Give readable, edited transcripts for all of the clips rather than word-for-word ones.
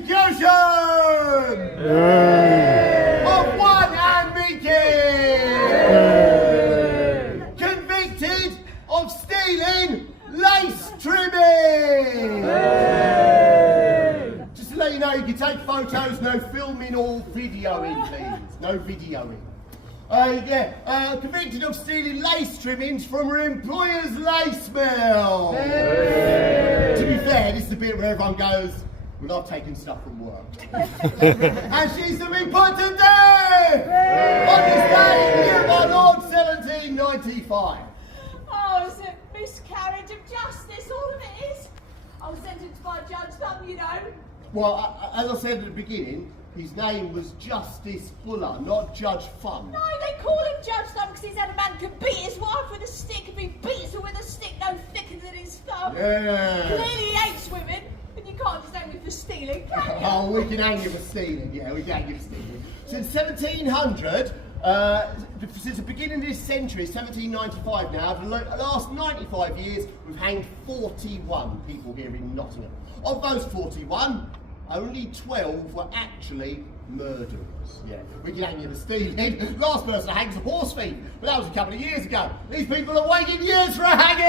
execution of one Mickey, convicted of stealing lace trimming. Just to let you know, you can take photos, no filming or videoing, please. No videoing. Convicted of stealing lace trimmings from her employer's lace mill. To be fair, this is the bit where everyone goes, well, I've taken stuff from work. And she's to be put to death on this day, year of our Lord 1795. Oh, it's a miscarriage of justice, all of it is. I was sentenced by Judge Thumb, you know. Well, as I said at the beginning, his name was Justice Fuller, not Judge Fun. No, they call him Judge Thumb because he's had a man could beat his wife with a stick if he beats her with a stick no thicker than his thumb. Yeah. Clearly he hates women, but you can't just hang me for stealing, can you? Oh, we can hang you for stealing, yeah, we can hang you for stealing. Since 1700, since the beginning of this century, 1795 now, for the last 95 years, we've hanged 41 people here in Nottingham. Of those 41, only 12 were actually murderers. Yeah, we can hang you for stealing. Last person to hang's a horse thief, but that was a couple of years ago. These people are waiting years for a hanging!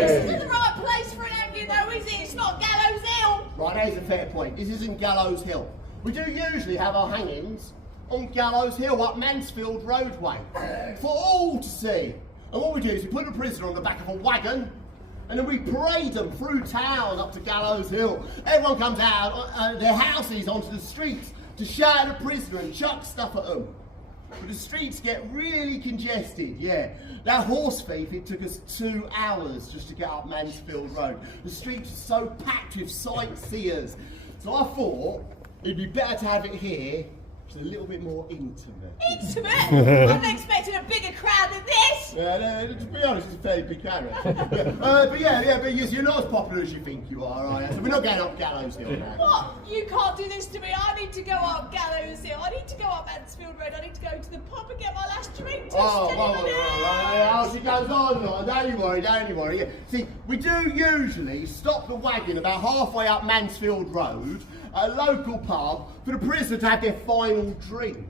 This isn't the right place for an hanging though, is it? It's not Gallows Hill. Right, that is a fair point. This isn't Gallows Hill. We do usually have our hangings on Gallows Hill up Mansfield roadway for all to see. And what we do is we put a prisoner on the back of a wagon and then we parade them through town up to Gallows Hill. Everyone comes out their houses onto the streets to shout at the prisoner and chuck stuff at them. But the streets get really congested, yeah. That horse thief, it took us 2 hours just to get up Mansfield Road. The streets are so packed with sightseers. So I thought it'd be better to have it here. It's a little bit more intimate. Intimate? I'm expecting a bigger crowd than this. Yeah, to be honest, it's a fairly big crowd. But you're not as popular as you think you are, are you? So we're not going up Gallows Hill now. What? You can't do this to me. I need to go up Gallows Hill. I need to go up Mansfield Road. I need to go to the pub and get my last drink. She goes on. Don't you worry. Yeah. See, we do usually stop the wagon about halfway up Mansfield Road at a local pub for the prisoner to have their final drink.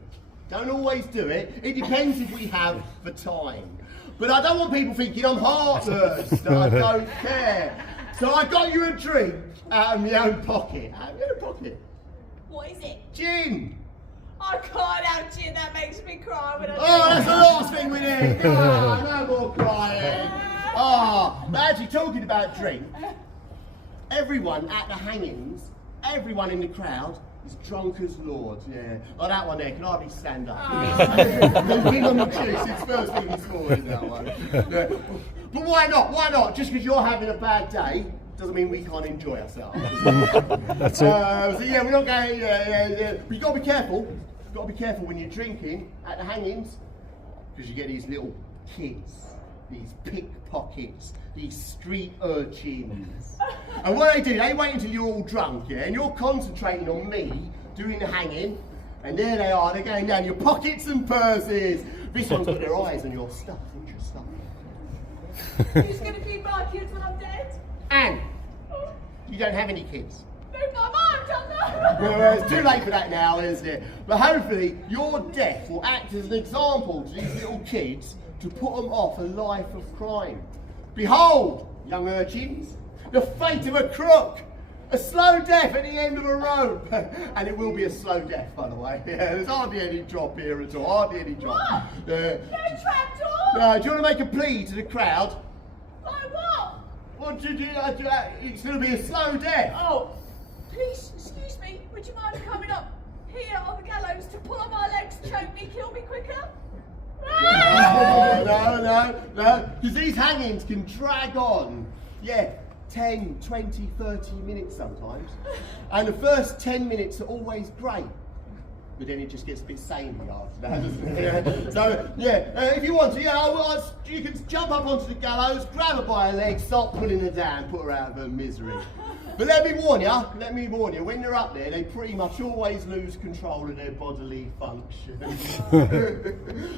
Don't always do it. It depends if we have the time. But I don't want people thinking I'm heartless. I don't care. So I got you a drink out of my own pocket. Out of my own pocket. What is it? Gin. I can't have gin. That makes me cry when I do that's the last thing we need. No more crying. Actually, talking about drink, everyone at the hangings, everyone in the crowd is drunk as lords, yeah. Like that one there, can hardly stand up. Big on the juice, it's first thing this morning, that one. Yeah. But why not? Why not? Just because you're having a bad day doesn't mean we can't enjoy ourselves. That's it. So yeah, we're not going, but you've got to be careful. You've got to be careful when you're drinking at the hangings, because you get these little kids, these pickpockets, these street urchins. And what they do, they wait until you're all drunk, yeah, and you're concentrating on me doing the hanging, and there they are, they're going down your pockets and purses. This one's got their eyes on your stuff, your stuff. Who's going to feed my kids when I'm dead? And you don't have any kids. No, my mum, don't know. Well, it's too late for that now, isn't it? But hopefully your death will act as an example to these little kids to put them off a life of crime. Behold, young urchins, the fate of a crook, a slow death at the end of a rope. And it will be a slow death, by the way. Yeah, there's hardly any drop here at all, hardly any drop. What? No trapdoor? No, do you want to make a plea to the crowd? Like what? Well, it's going to be a slow death. Oh, please, excuse me, would you mind coming up here on the gallows to pull on my legs, choke me, kill me quicker? No, because these hangings can drag on, 10, 20, 30 minutes sometimes. And the first 10 minutes are always great, but then it just gets a bit samey after that, doesn't it? So, if you want to, you can jump up onto the gallows, grab her by her leg, start pulling her down, put her out of her misery. But let me warn you, when they're up there, they pretty much always lose control of their bodily functions.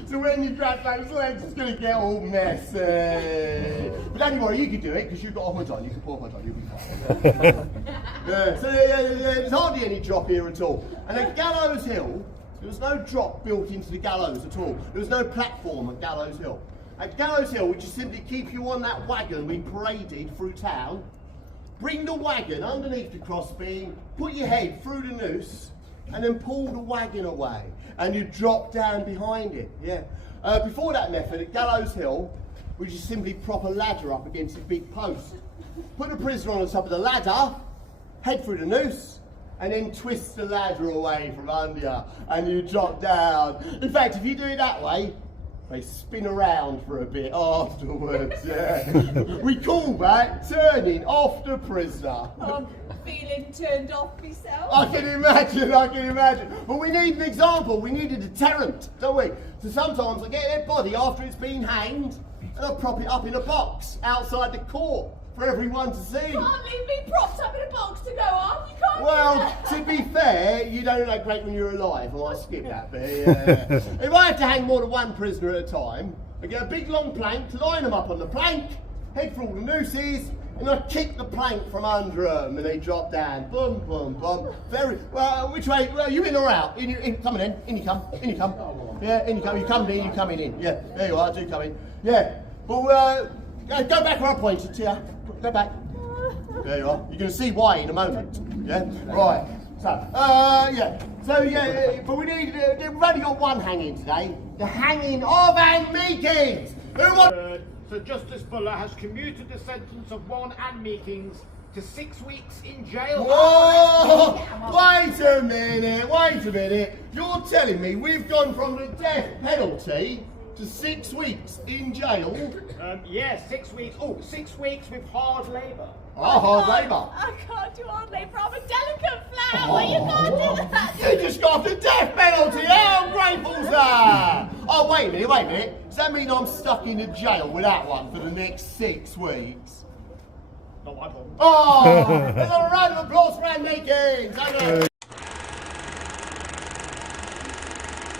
So when you grab those legs, it's going to get all messy. But don't worry, you can do it, because you've got a hood on. You can put a hood on, you'll be fine. Yeah, so there's hardly any drop here at all. And at Gallows Hill, there was no drop built into the gallows at all. There was no platform at Gallows Hill. At Gallows Hill, we just simply keep you on that wagon we paraded through town, bring the wagon underneath the crossbeam, put your head through the noose, and then pull the wagon away. And you drop down behind it, yeah. Before that method, at Gallows Hill, we just simply prop a ladder up against a big post. Put the prisoner on the top of the ladder, head through the noose, and then twist the ladder away from under you, and you drop down. In fact, if you do it that way, they spin around for a bit afterwards, yeah. We call that turning off the prisoner. I'm feeling turned off myself. I can imagine. But we need an example, we need a deterrent, don't we? So sometimes I get their body after it's been hanged, and I prop it up in a box outside the court for everyone to see. You can't leave me propped up in a box to go off. You can't do Well, that. to be fair, you don't look great when you're alive. I might skip that bit. Yeah. If I have to hang more than one prisoner at a time, I get a big long plank, line them up on the plank, head for all the nooses, and I kick the plank from under them, and they drop down. Boom, boom, boom. Very well. Which way? Well, you in or out? Coming in. In you come. In you come. Yeah, in you come. You come in. You coming in. Yeah, there you are. Do come in. Yeah. But go back where I pointed to you. Go back. There you are. You're going to see why in a moment. Yeah? Right. So, but we've only got one hanging today. The hanging of Anne Meekins. Who wants... Sir Justice Fuller has commuted the sentence of one Anne Meekins to 6 weeks in jail. Whoa! Wait a minute. You're telling me we've gone from the death penalty to 6 weeks in jail? Yes, 6 weeks. Oh, 6 weeks with hard labour. Oh, hard labour. I can't do hard labour. I'm a delicate flower. You can't do that. You just got the death penalty. How grateful, sir? Oh, wait a minute. Does that mean I'm stuck in a jail with that one for the next 6 weeks? Not my problem. Oh, there's a round of applause for Anne Meekins.